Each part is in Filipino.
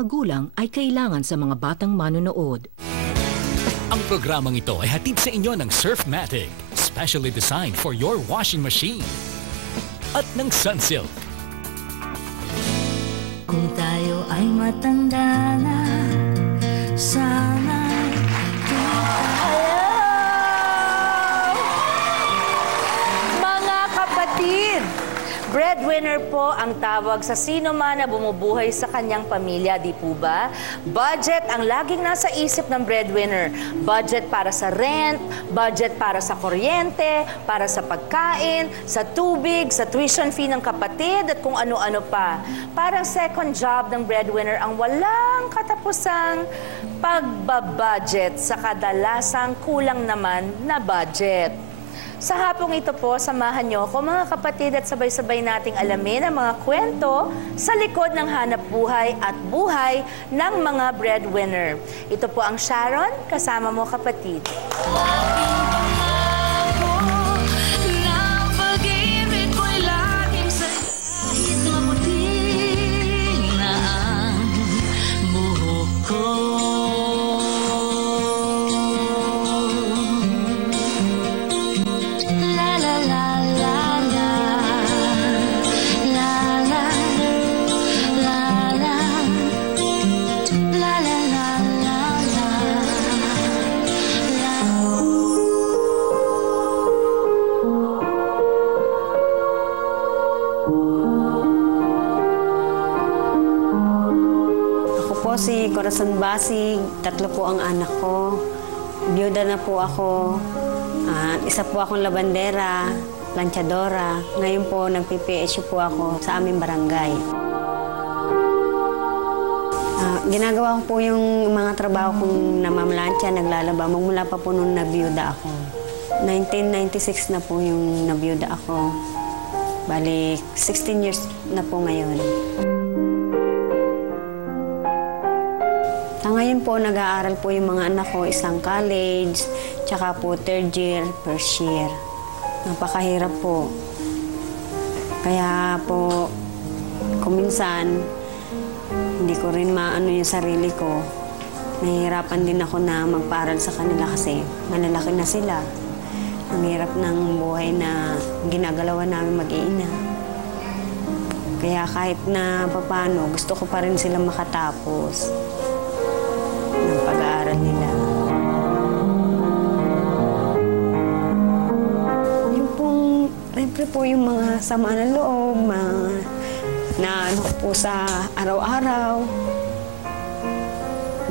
magulang ay kailangan sa mga batang manonood. Ang programang ito ay hatid sa inyo ng Surfmatic, specially designed for your washing machine. At ng Sunsilk. Kung tayo ay matanda na, sana mga kapatid, breadwinner po ang tawag sa sino man na bumubuhay sa kanyang pamilya, di po ba? Budget ang laging nasa isip ng breadwinner. Budget para sa rent, budget para sa kuryente, para sa pagkain, sa tubig, sa tuition fee ng kapatid at kung ano-ano pa. Parang second job ng breadwinner ang walang katapusang pagbabudget sa kadalasang kulang naman na budget. Sa hapong ito po, samahan niyo ako mga kapatid at sabay-sabay nating alamin ang mga kwento sa likod ng hanap buhay at buhay ng mga breadwinner. Ito po ang Sharon, kasama mo kapatid. Si Corazon Basig, 3 po ang anak ko. Biyuda na po ako. Isa po akong labandera, planchadora. Ngayon po, nagpi-PHU po ako sa aming barangay. Ginagawa ko po yung mga trabaho kong namamlansya, naglalaba. Magmula pa po nung nabiyuda ako. 1996 na po yung nabiyuda ako. Bali, 16 years na po ngayon. Ngayon po, nag-aaral po yung mga anak ko, isang college, tsaka po 3rd year, 1st year. Napakahirap po. Kaya po, kuminsan, hindi ko rin maano yung sarili ko. Nahihirapan din ako na magpaaral sa kanila kasi malalaki na sila. Ang hirap ng buhay na ginagalawan namin mag-iina. Kaya kahit na paano, gusto ko pa rin sila makatapos ng pag-aaral nila. Yung pong, siyempre po yung mga sama ng loob, na ano po sa araw-araw,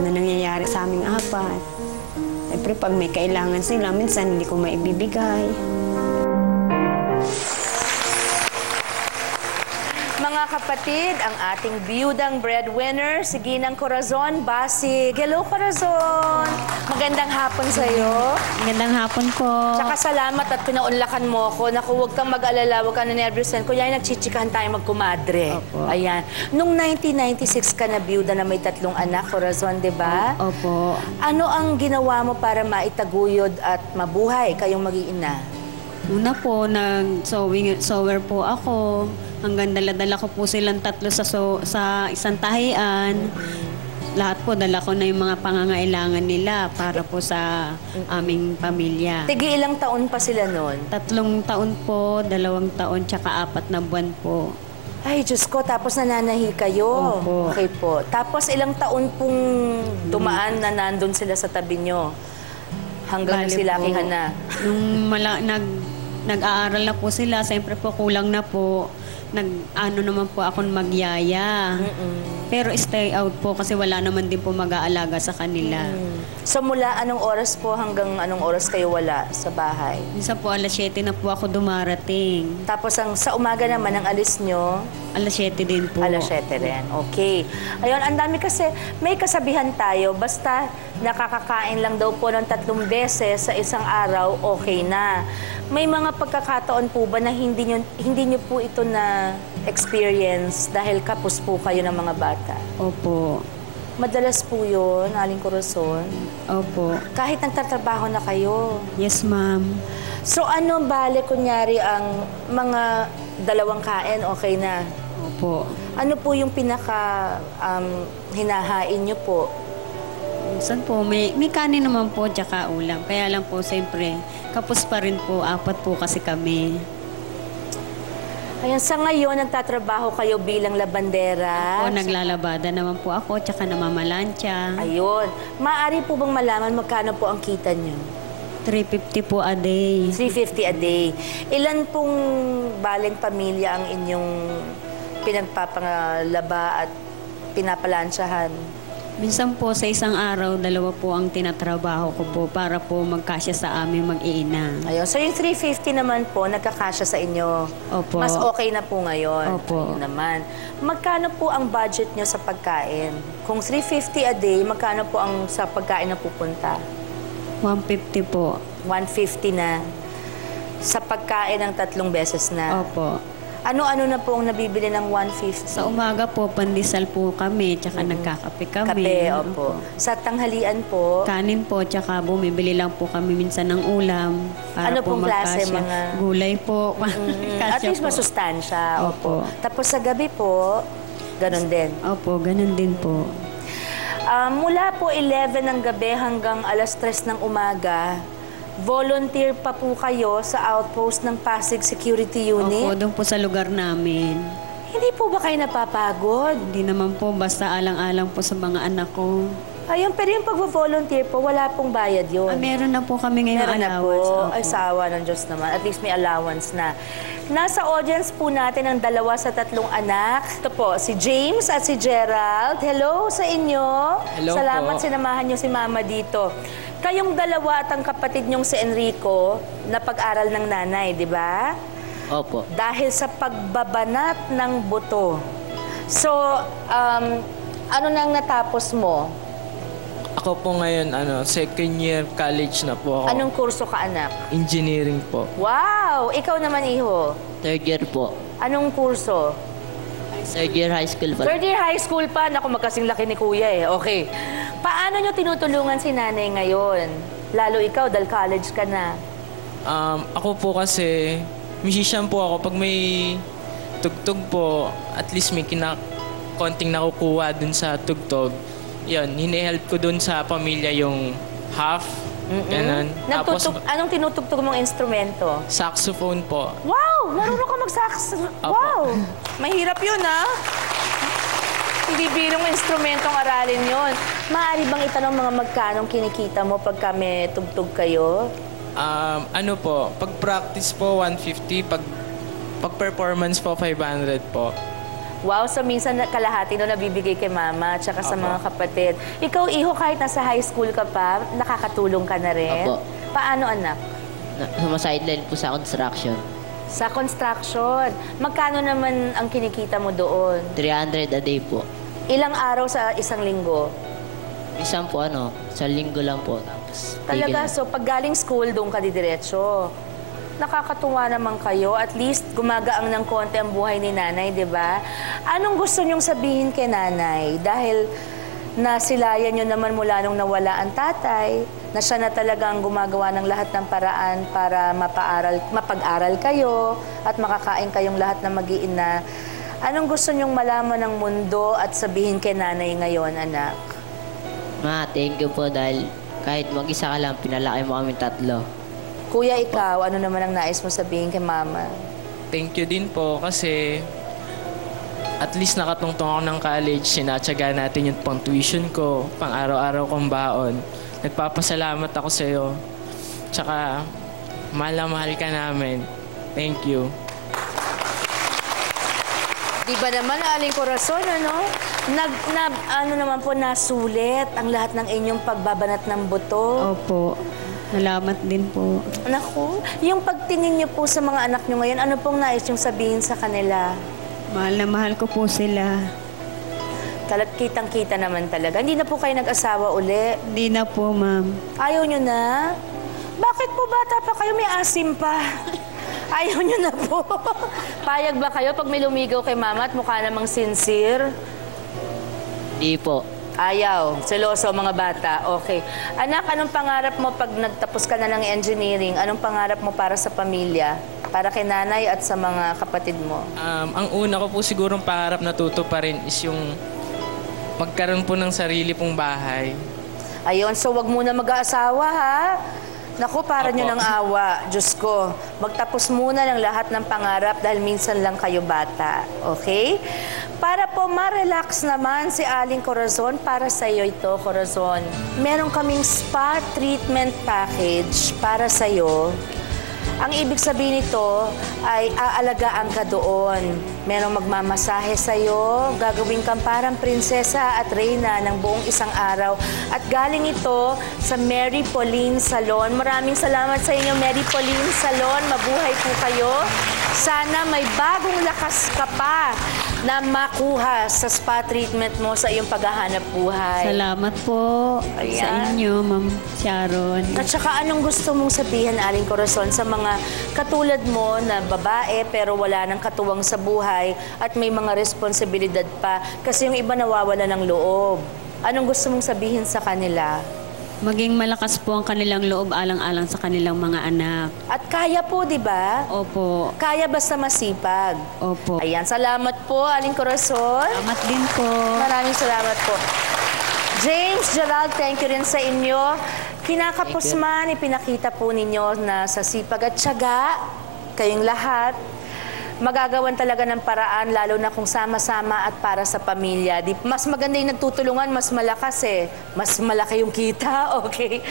na nangyayari sa aming apat. Siyempre pag may kailangan sila, minsan hindi ko maibibigay. Mga kapatid, ang ating biyudang breadwinner, si Ginang Corazon Basig. Hello, Corazon! Magandang hapon sa'yo. Magandang hapon po. Tsaka salamat at pinaunlakan mo ako. Naku, huwag kang mag-alala, huwag kang nanervyusan. Kuya, nagchichikahan tayo magkumadre. Opo. Ayan. Noong 1996 ka na biyuda na may 3 anak, Corazon, di ba? Opo. Ano ang ginawa mo para maitaguyod at mabuhay kayong mag-iina? Una po, nag-sower po ako. Hanggang dala-dala ko po silang 3 sa isang tahian. Lahat po, dala ko na yung mga pangangailangan nila para po sa aming pamilya. Tigi ilang taon pa sila noon? 3 taon po, 2 taon, tsaka 4 na buwan po. Ay, Diyos ko, tapos nananahi kayo. Opo. Okay po. Tapos ilang taon pong dumaan na nandun sila sa tabi nyo? Hanggang Bale nasilakihan po, na? Nung nag-aaral na po sila, siyempre po kulang na po. Ano naman po ako magyaya. Pero stay out po kasi wala naman din po mag-aalaga sa kanila. So mula anong oras po hanggang anong oras kayo wala sa bahay? Minsan po 7:00 na po ako dumarating. Tapos sa umaga naman ang alis nyo? 7:00 din po. 7:00 rin. Okay. Ayun, ang dami kasi, may kasabihan tayo, basta nakakakain lang daw po ng 3 beses sa isang araw, okay na. May mga pagkakataon po ba na hindi nyo po ito na experience dahil kapos po kayo ng mga bata? Opo. Madalas po yun, Aling Corazon? Opo. Kahit nagtatrabaho na kayo? Yes, ma'am. So ano, bale, kunyari ang mga 2 kain, okay na? Opo. Ano po yung pinaka hinahain nyo po? Minsan po, may kanin naman po, tsaka ulam. Kaya lang po, siyempre, kapos pa rin po, 4 po kasi kami. Ayan, sa ngayon, nagtatrabaho kayo bilang labandera. Po, naglalabada naman po ako, tsaka namamalansya. Ayun. Maaari po bang malaman magkano po ang kita nyo? 350 po a day. 350 a day. Ilan pong baling pamilya ang inyong pinagpapangalaba at pinapalansyahan? Minsan po, sa isang araw, 2 po ang tinatrabaho ko po para po magkasya sa amin mag-iina. Ayun. So yung 350 naman po, nagkakasya sa inyo. Opo. Mas okay na po ngayon. Opo. Ayun naman. Magkano po ang budget nyo sa pagkain? Kung 350 a day, magkano po ang sa pagkain na pupunta? 150 po. 150 na. Sa pagkain ng 3 beses na. Opo. Ano-ano na po ang nabibili ng 150? Sa umaga po, pandesal po kami, tsaka nagkakape kami. Kape, opo. Sa tanghalian po, Kanin po, tsaka bumibili lang po kami minsan ng ulam. Para Ano po pong klase, magkasya. mga- Gulay po. at Kasya least po. masustansya. Opo. Tapos sa gabi po, ganun din. Opo, ganun din po. Mula po 11 ng gabi hanggang alas 3 ng umaga, volunteer pa po kayo sa outpost ng Pasig Security Opo, Unit. doon po sa lugar namin. Hindi po ba kayo napapagod? Hindi naman po, basta alang-alang po sa mga anak ko. Ayun, pero yung pag-volunteer po, wala pong bayad yun. Meron na po kami ngayon Meron na po. allowance. Opo. Ay, sa awa ng Diyos naman. At least may allowance na. Nasa audience po natin ang 2 sa 3 anak. Ito po, si James at si Gerald. Hello sa inyo. Hello Salamat po. sinamahan niyo si Mama dito. Kayong 2 at ang kapatid niyong si Enrico na pag-aral ng nanay, di ba? Opo. Dahil sa pagbabanat ng buto. So, ano nang natapos mo? Ako po ngayon, second year college na po ako. Anong kurso ka, anak? Engineering po. Wow! Ikaw naman, iho. Third year po. Anong kurso? Third year high school pa. Third year high school pa. Naku, magkasing laki ni kuya eh. Okay. Paano nyo tinutulungan si nanay ngayon? Lalo ikaw, dahil college ka na. Ako po kasi, musician po ako. Pag may tugtog po, at least may konting nakukuha dun sa tugtog. Yun, hinihelp ko dun sa pamilya yung half. Ganun. Tapos, Anong tinutugtog mong instrumento? saxophone po. Wow! Marunong ka mag-sax. Apo. Wow! Mahirap yun, ha? Hindi birong instrumentong aralin yun. Maaari bang itanong mga magkanong kinikita mo pagka may tugtog kayo? Pag practice po, 150. Pag performance po, 500 po. Wow, so minsan kalahati no nabibigay kay mama at saka sa Opo. mga kapatid. Ikaw, iho, kahit nasa high school ka pa, nakakatulong ka na rin? Opo. Paano, anak? Sumasideline po sa construction. Sa construction. Magkano naman ang kinikita mo doon? 300 a day po. Ilang araw sa isang linggo? Minsan po sa linggo lang po. Tapos Talaga, tigil. so pag galing school, doon ka didiretso. Nakakatuwa naman kayo. At least gumagaang ng konti ang buhay ni nanay, di ba? Anong gusto niyong sabihin kay nanay? Dahil nasilayan niyo naman mula nung nawala ang tatay, na siya na talagang gumagawa ng lahat ng paraan para mapag-aral kayo at makakain kayong lahat na mag-iina. Anong gusto niyong malaman ng mundo at sabihin kay nanay ngayon, anak? Ma, thank you po dahil kahit mag-isa ka lang, pinalaki mo kami 3. Kuya, ikaw, ano naman ang nais mo sabihin kay mama? Thank you din po kasi at least nakatungtong ako ng college. Sinatsaga natin yung pang tuition ko, pang araw-araw kong baon. Nagpapasalamat ako sa iyo. Tsaka, mahal na mahal ka namin. Thank you. Di ba naman, aling korason, ano? Ano naman po, nasulit ang lahat ng inyong pagbabanat ng buto. Opo. Salamat din po. Naku, yung pagtingin niyo po sa mga anak niyo ngayon, ano pong nais niyong sabihin sa kanila? Mahal na mahal ko po sila. Kitang-kita naman talaga. Hindi na po kayo nag-asawa uli. Hindi na po, ma'am. Ayaw niyo na? Bakit po bata pa kayo, may asim pa? Ayaw niyo na po. Payag ba kayo pag may lumigaw kay mama at mukha namang sincere? Hindi po. Ayaw. Seloso mga bata. Okay. Anak, anong pangarap mo pag nagtapos ka na ng engineering? Anong pangarap mo para sa pamilya? para kay nanay at sa mga kapatid mo? Ang una ko po sigurong pangarap na tutuparin is yung magkaroon po ng sarili pong bahay. Ayun, so wag muna mag-aasawa, ha? Naku, para nyo ng awa. Diyos ko, magtapos muna ng lahat ng pangarap dahil minsan lang kayo bata. Okay? Para po ma-relax naman si Aling Corazon, para sa iyo ito, Corazon. Meron kaming spa treatment package para sa iyo. Ang ibig sabihin nito ay aalagaan ka doon. Merong magmamasahe sa'yo, gagawin kang parang prinsesa at reyna ng buong isang araw. At galing ito sa Mary Pauline Salon. Maraming salamat sa inyo, Mary Pauline Salon. Mabuhay po kayo. Sana may bagong lakas ka pa na makuha sa spa treatment mo sa iyong paghahanap buhay. Salamat po sa inyo, Ma'am Sharon. At saka anong gusto mong sabihin, Aling Corazon, sa mga katulad mo na babae pero wala nang katuwang sa buhay at may mga responsibilidad pa kasi yung iba nawawala ng loob. Anong gusto mong sabihin sa kanila? Maging malakas po ang kanilang loob alang-alang sa kanilang mga anak. At kaya po, di ba? Opo. Kaya basta masipag. Opo. Ayan, salamat po, Aling Corazon. Salamat din po. Maraming salamat po. James, Gerald, thank you rin sa inyo. Kinakapos man, ipinakita po ninyo na sa sipag at tiyaga, kayong lahat, magagawan talaga ng paraan, lalo na kung sama-sama at para sa pamilya. Mas maganda yung nagtutulungan, mas malakas eh. Mas malaki yung kita, okay?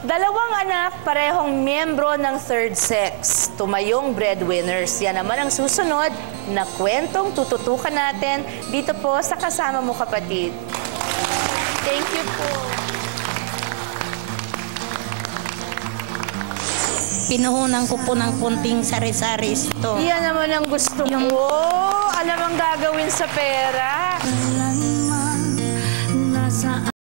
Dalawang anak, parehong miyembro ng third sex. Tumayong breadwinners. Yan naman ang susunod na kwentong tututukan natin dito po sa Kasama Mo Kapatid. Thank you po. Pinuhunan ko po ng kunting sari-sari ito. Yan naman ang gusto ko. Alam ang gagawin sa pera.